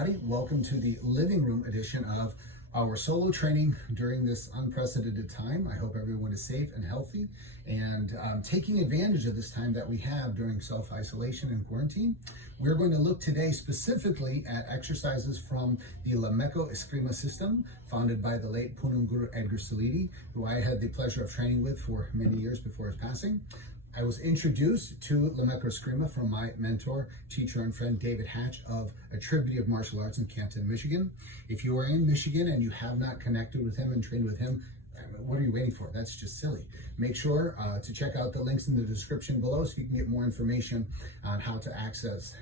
everybody. Welcome to the living room edition of our solo training during this unprecedented time. I hope everyone is safe and healthy and taking advantage of this time that we have during self-isolation and quarantine. We're going to look today specifically at exercises from the Lameco Eskrima system, founded by the late PUNONG guru EDGAR, who I had the pleasure of training with for many years before his passing. I was introduced to Lameco Eskrima from my mentor, teacher, and friend David Hatch of Attributive Martial Arts in Canton, Michigan. If you are in Michigan and you have not connected with him and trained with him, what are you waiting for? That's just silly. Make sure to check out the links in the description below so you can get more information on how to access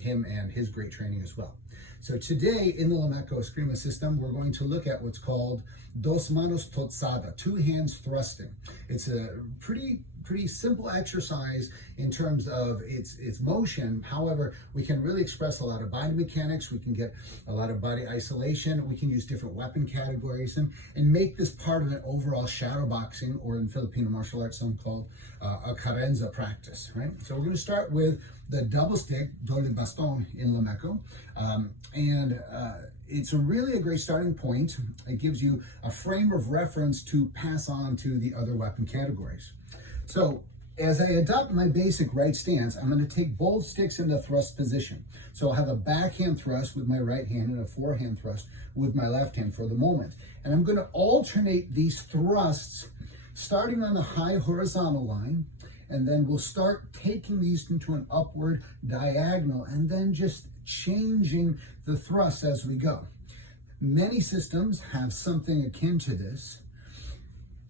him and his great training as well. So today in the Lameco Eskrima system, we're going to look at what's called Manos Totsada, two hands thrusting. It's a pretty simple exercise in terms of its motion. However, we can really express a lot of body mechanics. We can get a lot of body isolation. We can use different weapon categories and make this part of an overall shadow boxing, or in Filipino martial arts, some called a carenza practice, right? So we're going to start with the double stick, DOBLE BASTON in Lameco. It's really a great starting point. It gives you a frame of reference to pass on to the other weapon categories. So as I adopt my basic right stance, I'm going to take both sticks in the thrust position. So I'll have a backhand thrust with my right hand and a forehand thrust with my left hand for the moment. And I'm going to alternate these thrusts starting on the high horizontal line, and then we'll start taking these into an upward diagonal and then just changing the thrust as we go. Many systems have something akin to this.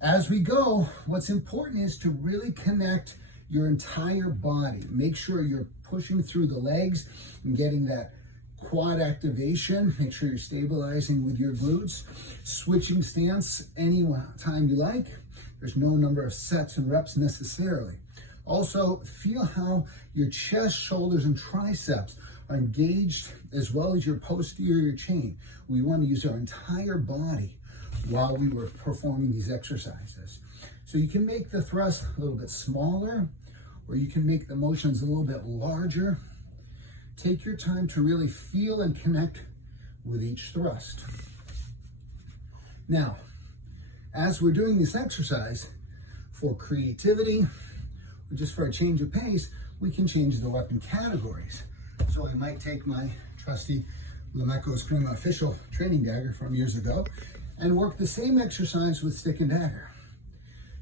As we go, what's important is to really connect your entire body. Make sure you're pushing through the legs and getting that quad activation. Make sure you're stabilizing with your glutes. Switching stance any time you like. There's no number of sets and reps necessarily. Also, feel how your chest, shoulders, and triceps are engaged, as well as your posterior chain. We want to use our entire body while we were performing these exercises. So you can make the thrust a little bit smaller, or you can make the motions a little bit larger. Take your time to really feel and connect with each thrust. Now, as we're doing this exercise, for creativity, or just for a change of pace, we can change the weapon categories. So I might take my trusty Lameco Eskrima official training dagger from years ago and work the same exercise with stick and dagger.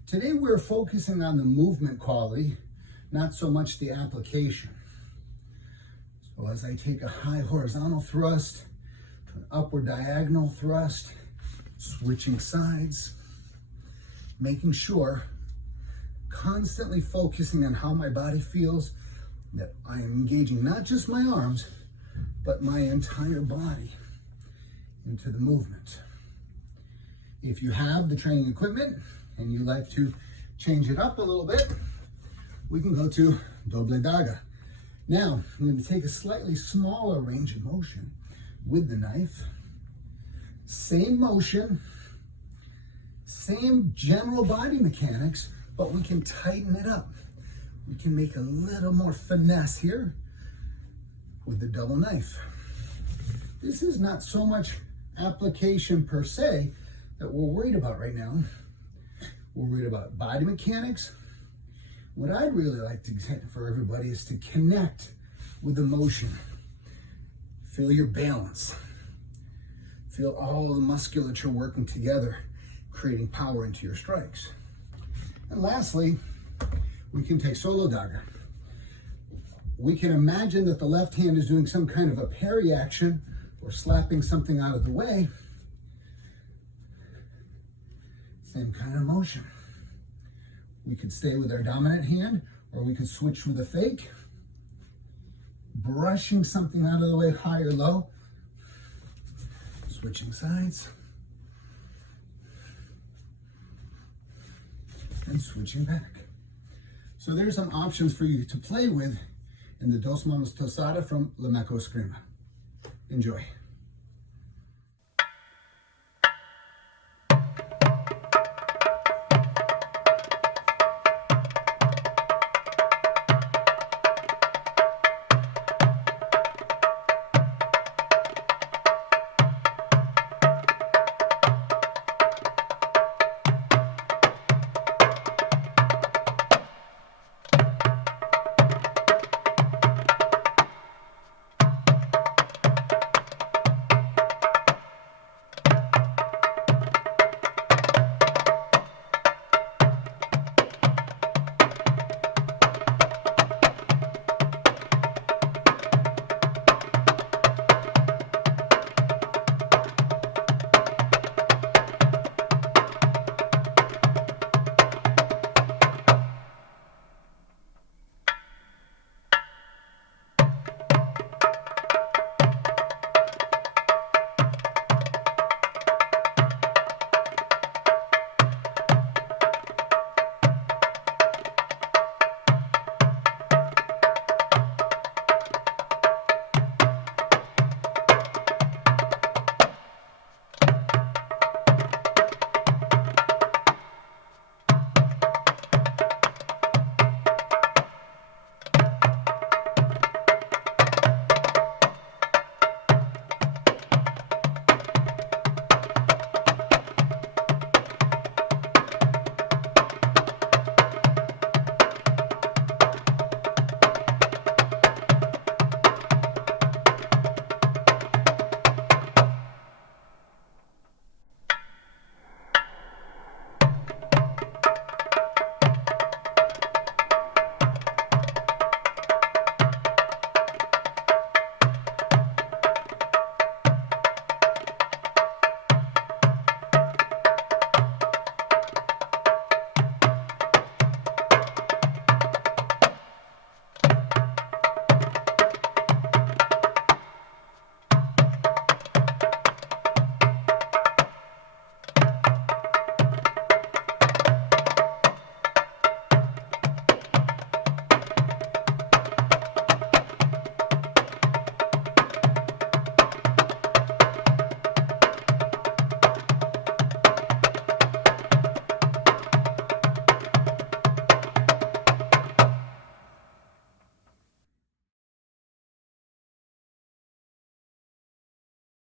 Today we're focusing on the movement quality, not so much the application. So as I take a high horizontal thrust to an upward diagonal thrust, switching sides, making sure, constantly focusing on how my body feels, that I am engaging not just my arms, but my entire body into the movement. If you have the training equipment and you like to change it up a little bit, we can go to DOBLE DAGA. Now, I'm going to take a slightly smaller range of motion with the knife. Same motion, same general body mechanics, but we can tighten it up. We can make a little more finesse here with the double knife. This is not so much application per se that we're worried about right now. We're worried about body mechanics. What I'd really like to get for everybody is to connect with the motion. Feel your balance. Feel all the musculature working together, creating power into your strikes. And lastly, we can take solo dagger. We can imagine that the left hand is doing some kind of a parry action or slapping something out of the way. Same kind of motion. We could stay with our dominant hand, or we could switch with a fake. Brushing something out of the way, high or low. Switching sides. And switching back. So there's some options for you to play with in the Manos Totsada from Lameco Eskrima. Enjoy.